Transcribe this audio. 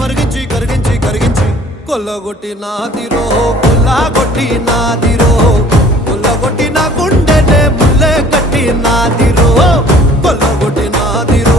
మరిగించి కరిగించి కరిగించి కొల్లగొట్టి నాదిరో కొల్లగొట్టి నాదిరో కొల్లగొట్టి నా గుండెనే ముల్లె కట్టి నాదిరో కొల్లగొట్టి నాదిరో